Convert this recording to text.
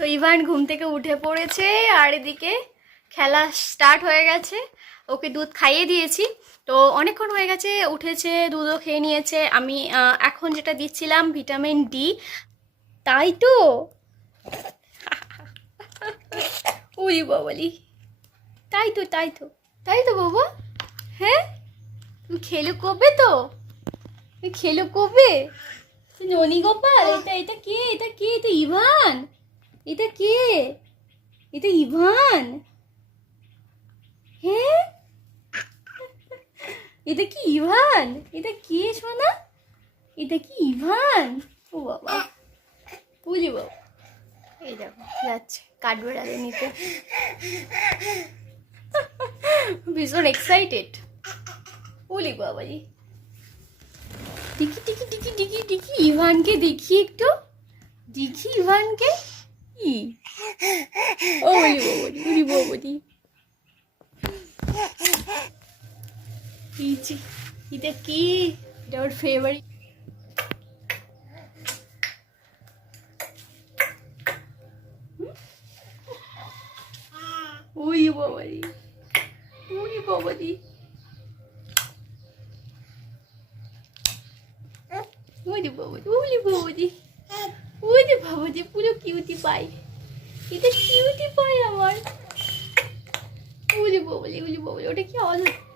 তো ইভান ঘুম থেকে উঠে পড়েছে আর এদিকে খেলা স্টার্ট হয়ে গেছে। ওকে দুধ খাইয়ে দিয়েছি, তো অনেকক্ষণ হয়ে গেছে, উঠেছে, দুধও খেয়ে নিয়েছে। আমি এখন যেটা দিচ্ছিলাম ভিটামিন ডি। তাই তো উরি বাবলি, তাই তো তাই তো তাই তো বাবা। হ্যাঁ, তুমি খেলো কবে? তো তুমি খেলো কবে? ননি গোপাল, এটা এটা কে? এটা কে? এটা ইভান। এটা কে? এটা ইভান। হ্যাঁ, এটা কি ইভান? এটা কে সোনা? এটা কি ইভান? ও বাবা, বুঝি বাবা। এই দেখো যাচ্ছে কাঠবেড়ালে নিতে, ভীষণ এক্সাইটেড। বলি বাবাজি, টিকি টিকি টিকি টিকি টিকি ইভানকে দেখি একটু, দেখি ইভানকে। কি ও বলি বাবাজি, বলি বাবাজি, এটা কি? এটা ওর ফেভারিট। ওই বাবাজি, ওই বাবাজি, ওই বাবাজি, ওই বাবাজি, ওই যে বাবাজি, পুরো কিউটি পাই। এটা কিউটি পাই আমার। ওই বাবাজি, ওই বাবাজি, ওটা কি আওয়াজ হচ্ছে?